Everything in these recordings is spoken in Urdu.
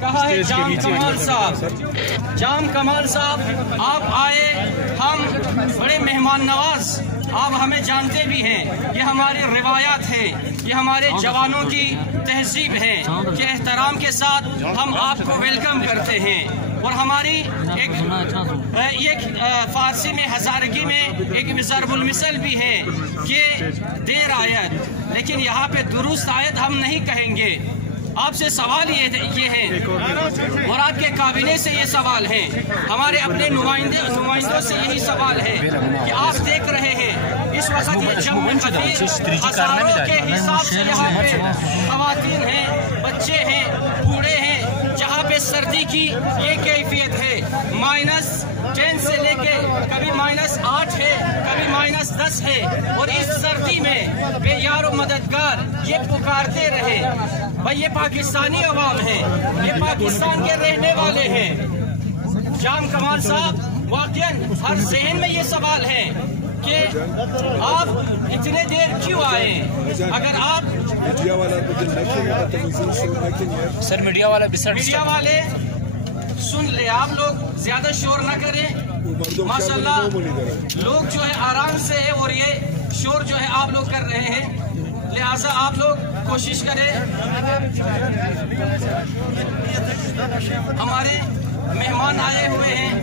کہا ہے جام کمال صاحب، جام کمال صاحب آپ آئے، ہم بڑے مہمان نواز، آپ ہمیں جانتے بھی ہیں، یہ ہماری روایات ہے، یہ ہمارے جوانوں کی تہذیب ہے کہ احترام کے ساتھ ہم آپ کو ویلکم کرتے ہیں۔ اور ہماری ایک فارسی میں ہزارگی میں ایک ضرب المثل بھی ہے کہ دیر آیت، لیکن یہاں پہ درست آیت ہم نہیں کہیں گے۔ آپ سے سوال یہ ہے اور آپ کے کابینہ سے یہ سوال ہے، ہمارے اپنے نمائندوں سے یہی سوال ہے کہ آپ دیکھ رہے ہیں اس وقت یہ جم قدیر ہزاروں کے حساب سے یہاں پہ خواتین ہیں، بچے ہیں، بوڑھے ہیں، جہاں پہ سردی کی یہ کیفیت ہے، -10 سے لے کے کبھی -8 ہے، کبھی -10 ہے، اور اس سردی میں بے یار و مددگار یہ پکارتے رہے۔ بھائی یہ پاکستانی عوام ہیں، یہ پاکستان کے رہنے والے ہیں۔ جام کمال صاحب واقعاً ہر ذہن میں یہ سوال ہے کہ آپ اتنے دیر کیوں آئے؟ اگر آپ سر میڈیا والے سن لے، آپ لوگ زیادہ شور نہ کریں، ماشاءاللہ لوگ جو ہے آرام سے ہے اور یہ شور جو ہے آپ لوگ کر رہے ہیں، لہٰذا آپ لوگ کوشش کریں۔ ہمارے مہمان آئے ہوئے ہیں،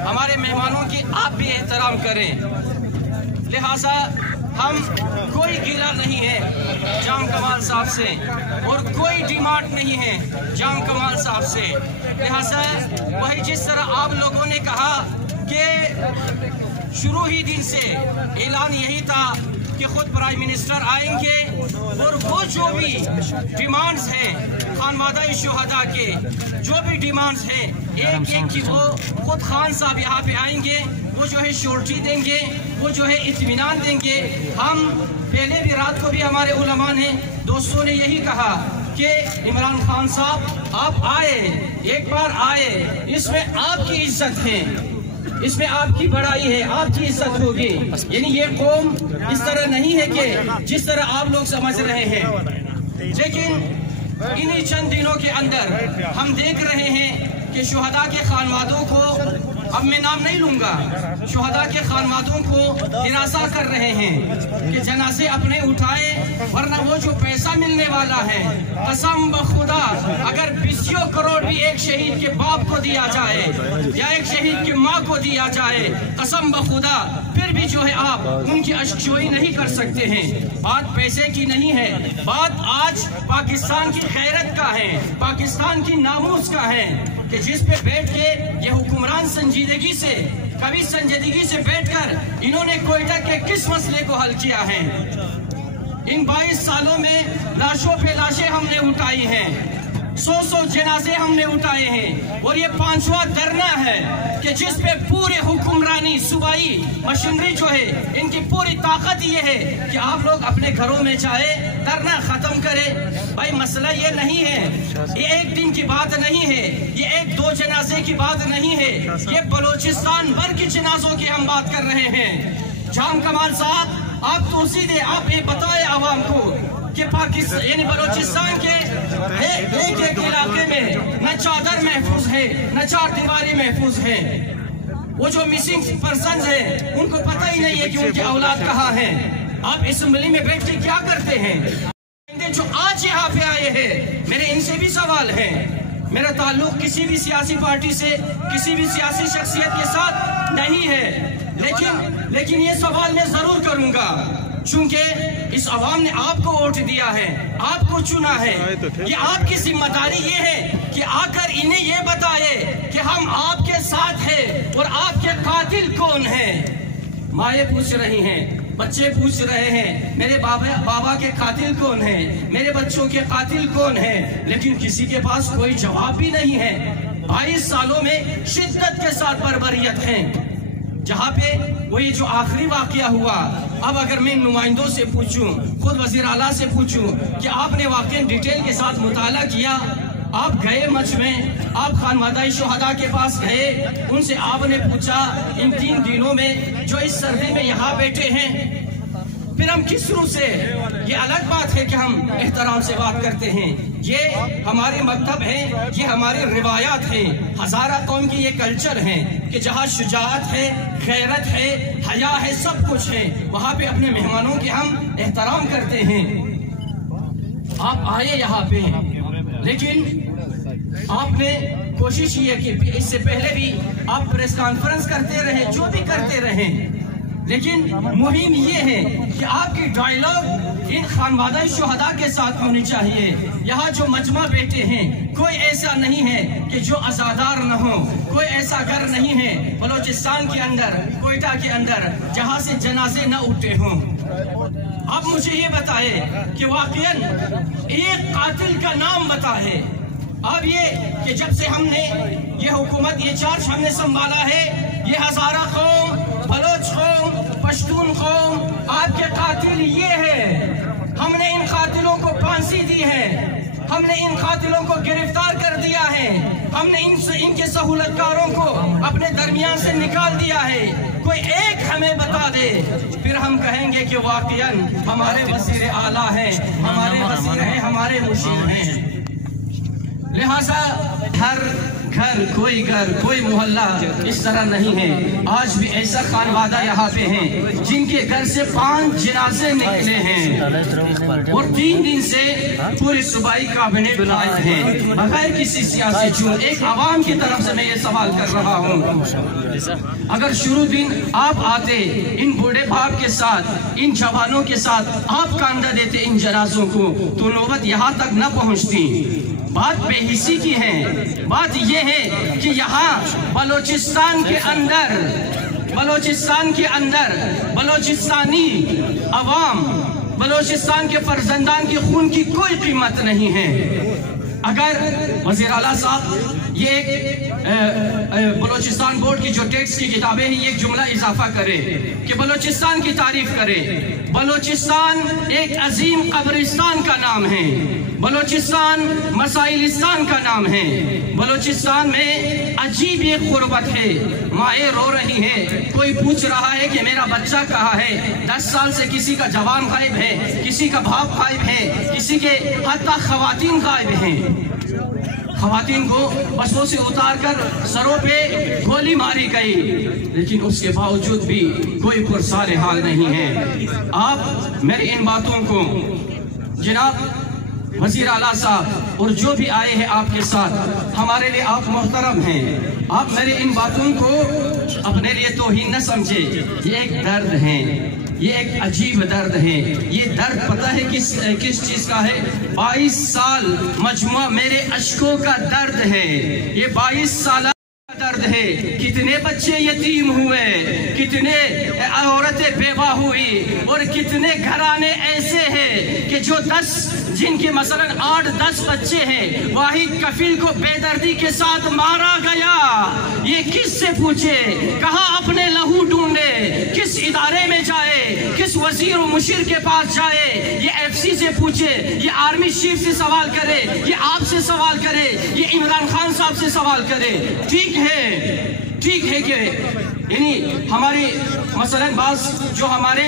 ہمارے مہمانوں کی آپ بھی احترام کریں، لہٰذا ہم کوئی گیلا نہیں ہے جام کمال صاحب سے اور کوئی ڈیمانڈ نہیں ہے جام کمال صاحب سے، لہٰذا وہی جس طرح آپ لوگوں نے کہا کہ شروع ہی دن سے اعلان یہی تھا کہ خود پرائم منسٹر آئیں گے اور وہ جو بھی ڈیمانڈز ہیں خانوادہ شہداء کے جو بھی ڈیمانڈز ہیں ایک ایک کی وہ خود خان صاحب یہاں پہ آئیں گے، وہ جو ہے شورٹی دیں گے، وہ جو ہے اطمینان دیں گے۔ ہم پہلے بھی رات کو بھی ہمارے علماء نے دوستوں نے یہی کہا کہ عمران خان صاحب آپ آئے، ایک بار آئے، اس میں آپ کی عزت ہے، اس میں آپ کی بڑائی ہے، آپ کی عزت ہوگی۔ یعنی یہ قوم اس طرح نہیں ہے کہ جس طرح آپ لوگ سمجھ رہے ہیں، لیکن انہی چند دنوں کے اندر ہم دیکھ رہے ہیں کہ شہداء کے خانوادوں کو، اب میں نام نہیں لوں گا، شہداء کے خانوادوں کو ہراساں کر رہے ہیں کہ جنازے اپنے اٹھائے، ورنہ وہ جو پیسہ ملنے والا ہے قسم بخدا اگر 20 کروڑ بھی ایک شہید کے باپ کو دیا جائے یا ایک شہید کی ماں کو دیا جائے، قسم بخدا پھر بھی جو ہے آپ ان کی اشکجوئی نہیں کر سکتے ہیں۔ بات پیسے کی نہیں ہے، بات آج پاکستان کی غیرت کا ہے، پاکستان کی ناموس کا ہے کہ جس پہ بیٹھ کے یہ حکمران سنجیدگی سے، کبھی سنجیدگی سے بیٹھ کر انہوں نے کوئٹہ کے کس مسئلے کو حل کیا ہے۔ ان 22 سالوں میں لاشوں پہ لاشیں ہم نے اٹھائی ہیں، 100 جنازے ہم نے اٹھائے ہیں، اور یہ 5واں دھرنا ہے کہ جس پہ پورے حکمرانی صوبائی مشینری جو ہے ان کی پوری طاقت یہ ہے کہ آپ لوگ اپنے گھروں میں جائے، دھرنا ختم کرے۔ بھائی مسئلہ یہ نہیں ہے، یہ ایک دن کی بات نہیں ہے، یہ 1-2 جنازے کی بات نہیں ہے، یہ بلوچستان بھر کی جنازوں کی ہم بات کر رہے ہیں۔ جام کمال صاحب آپ توسیع دیں، آپ یہ بتائیں عوام کو کہ پاکستان یعنی بلوچستان کے ایک ایک علاقے میں نہ چادر محفوظ ہے، نہ چار دیواری محفوظ ہے، وہ جو مسنگ پرسنز ہیں ان کو پتہ ہی نہیں ہے کہ ان کی اولاد کہاں ہے۔ آپ اسمبلی میں بیٹھ کے کیا کرتے ہیں؟ جو آج یہاں پہ آئے ہیں میرے ان سے بھی سوال ہے، میرا تعلق کسی بھی سیاسی پارٹی سے، کسی بھی سیاسی شخصیت کے ساتھ نہیں ہے، لیکن یہ سوال میں ضرور کروں گا چونکہ اس عوام نے آپ کو ووٹ دیا ہے، آپ کو چنا ہے، یہ آپ کی ذمہ داری یہ ہے کہ آ کر انہیں یہ بتائے کہ ہم آپ کے ساتھ ہیں اور آپ کے قاتل کون ہیں۔ مائیں پوچھ رہی ہیں، بچے پوچھ رہے ہیں میرے بابا کے قاتل کون ہیں، میرے بچوں کے قاتل کون ہیں، لیکن کسی کے پاس کوئی جواب بھی نہیں ہے۔ 22 سالوں میں شدت کے ساتھ بربریت ہیں، جہاں پہ وہ یہ جو آخری واقعہ ہوا، اب اگر میں نمائندوں سے پوچھوں، خود وزیر اعلیٰ سے پوچھوں کہ آپ نے واقعی ڈیٹیل کے ساتھ مطالعہ کیا، آپ گئے مچ میں، آپ خانوادہ شہداء کے پاس گئے، ان سے آپ نے پوچھا ان 3 دنوں میں جو اس سردی میں یہاں بیٹھے ہیں پھر ہم کس روح سے؟ یہ الگ بات ہے کہ ہم احترام سے بات کرتے ہیں، یہ ہمارے مکتب ہیں، یہ ہماری روایات ہیں، ہزارہ قوم کی یہ کلچر ہے کہ جہاں شجاعت ہے، غیرت ہے، حیا ہے، سب کچھ ہے، وہاں پہ اپنے مہمانوں کے ہم احترام کرتے ہیں۔ آپ آئے یہاں پہ، لیکن آپ نے کوشش یہ کہ اس سے پہلے بھی آپ پریس کانفرنس کرتے رہے، جو بھی کرتے رہے، لیکن مہم یہ ہے کہ آپ کی ڈائیلاگ ان خانوادہ شہداء کے ساتھ ہونی چاہیے۔ یہاں جو مجمع بیٹھے ہیں، کوئی ایسا نہیں ہے کہ جو عزادار نہ ہو، کوئی ایسا گھر نہیں ہے بلوچستان کے اندر، کوئٹہ کے اندر، جہاں سے جنازے نہ اٹھے ہوں۔ اب مجھے یہ بتائے کہ واقعاً ایک قاتل کا نام بتائے۔ اب یہ کہ جب سے ہم نے یہ حکومت، یہ چارج ہم نے سنبھالا ہے، یہ ہزارہ قوم، بلوچ قوم، پشتون قوم، آپ کے قاتل یہ ہے۔ ہم نے ان قاتلوں کو پھانسی دی ہے، ہم نے ان قاتلوں کو گرفتار کر دیا ہے، ہم نے ان کے سہولت کاروں کو اپنے درمیان سے نکال دیا ہے۔ کوئی ایک ہمیں بتا دے، پھر ہم کہیں گے کہ واقعاً ہمارے وزیر اعلیٰ ہیں، ہمارے وزیر ہیں، ہمارے مشیر ہیں۔ لہٰذا ہر گھر، کوئی محلہ اس طرح نہیں ہے۔ آج بھی ایسا خانوادہ یہاں پہ ہیں جن کے گھر سے 5 جنازے نکلے ہیں اور 3 دن سے پوری صوبائی کابینٹ لائق ہیں بغیر کسی سیاسی جھوٹ۔ ایک عوام کی طرف سے میں یہ سوال کر رہا ہوں، اگر شروع دن آپ آتے ان بوڑھے باپ کے ساتھ، ان جوانوں کے ساتھ آپ کاندھا دیتے ان جنازوں کو، تو نوبت یہاں تک نہ پہنچتی۔ بات بے حسی کی ہے، بات یہ ہے کہ یہاں بلوچستان کے اندر بلوچستانی عوام، بلوچستان کے فرزندان کی خون کی کوئی قیمت نہیں ہے۔ اگر وزیر اعلیٰ صاحب یہ ایک بلوچستان بورڈ کی جو ٹیکس کی کتابیں ہیں، یہ ایک جملہ اضافہ کرے کہ بلوچستان کی تعریف کرے۔ بلوچستان ایک عظیم قبرستان کا نام ہے، بلوچستان مسائلستان کا نام ہے، بلوچستان میں عجیب ایک غربت ہے، مائیں رو رہی ہے، کوئی پوچھ رہا ہے کہ میرا بچہ کہاں ہے۔ 10 سال سے کسی کا جوان غائب ہے، کسی کا باپ غائب ہے، کسی کے حتی خواتین غائب ہیں۔ خواتین کو بسوں سے اتار کر سروں پہ گولی ماری گئی، لیکن اس کے باوجود بھی کوئی پرسار حال نہیں ہے۔ آپ میری ان باتوں کو جناب وزیر اعلیٰ صاحب اور جو بھی آئے ہیں آپ کے ساتھ، ہمارے لیے آپ محترم ہیں، آپ میرے ان باتوں کو اپنے لیے توہین نہ سمجھے۔ یہ ایک درد ہے، یہ ایک عجیب درد ہے۔ یہ درد پتہ ہے کس چیز کا ہے؟ 22 سال مجموعہ میرے اشکوں کا درد ہے۔ یہ 22 سال درد ہے۔ کتنے بچے یتیم ہوئے، کتنے عورتیں بیوہ ہوئی، اور کتنے گھرانے ایسے ہیں کہ جو جن کے مثلا 8-10 بچے ہیں، واحد کفیل کو بے دردی کے ساتھ مارا گیا۔ یہ کس سے پوچھے؟ کہاں اپنے لہو ڈھونڈے؟ کس ادارے میں جائے؟ کس وزیر و مشیر کے پاس جائے؟ یہ ایف سی سے پوچھے، یہ آرمی چیف سے سوال کرے، یہ آپ سے سوال کرے، یہ عمران خان صاحب سے سوال کرے۔ ٹھیک ہے کہ یعنی ہماری مثلاً بعض جو ہمارے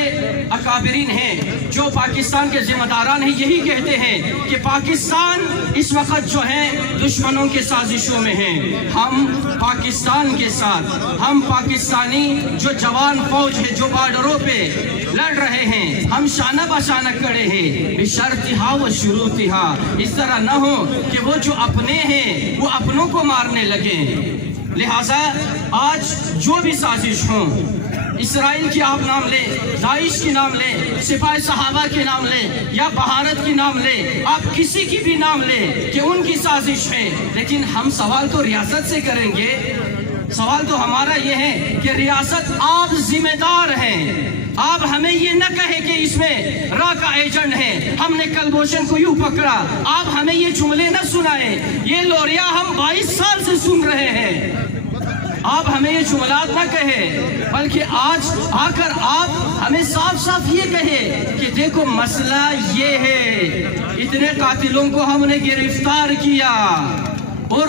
اکابرین ہیں، جو پاکستان کے ذمہ داران ہیں، یہی کہتے ہیں کہ پاکستان اس وقت جو ہے دشمنوں کے سازشوں میں ہیں۔ ہم پاکستان کے ساتھ، ہم پاکستانی جو جوان فوج ہے جو بارڈروں پہ لڑ رہے ہیں، ہم شانہ بشانہ کھڑے ہیں، بشرطہا و شروطہا۔ اس طرح نہ ہو کہ وہ جو اپنے ہیں وہ اپنوں کو مارنے لگیں۔ لہٰذا آج جو بھی سازش ہوں، اسرائیل کی آپ نام لیں، داعش کی نام لیں، سپاہ صحابہ کے نام لیں، یا بھارت کی نام لیں، آپ کسی کی بھی نام لیں کہ ان کی سازش ہے، لیکن ہم سوال تو ریاست سے کریں گے۔ سوال تو ہمارا یہ ہے کہ ریاست آپ ذمہ دار ہیں، آپ ہمیں یہ نہ کہے کہ اس میں را کا ایجنٹ ہے، ہم نے کلبھوشن کو یوں پکڑا، آپ ہمیں یہ جملے نہ سنائیں۔ یہ لوریاں ہم 22 سال سے سن رہے ہیں، آپ ہمیں یہ جملات نہ کہے، بلکہ آج آ کر آپ ہمیں صاف صاف یہ کہے کہ دیکھو مسئلہ یہ ہے، اتنے قاتلوں کو ہم نے گرفتار کیا۔ اور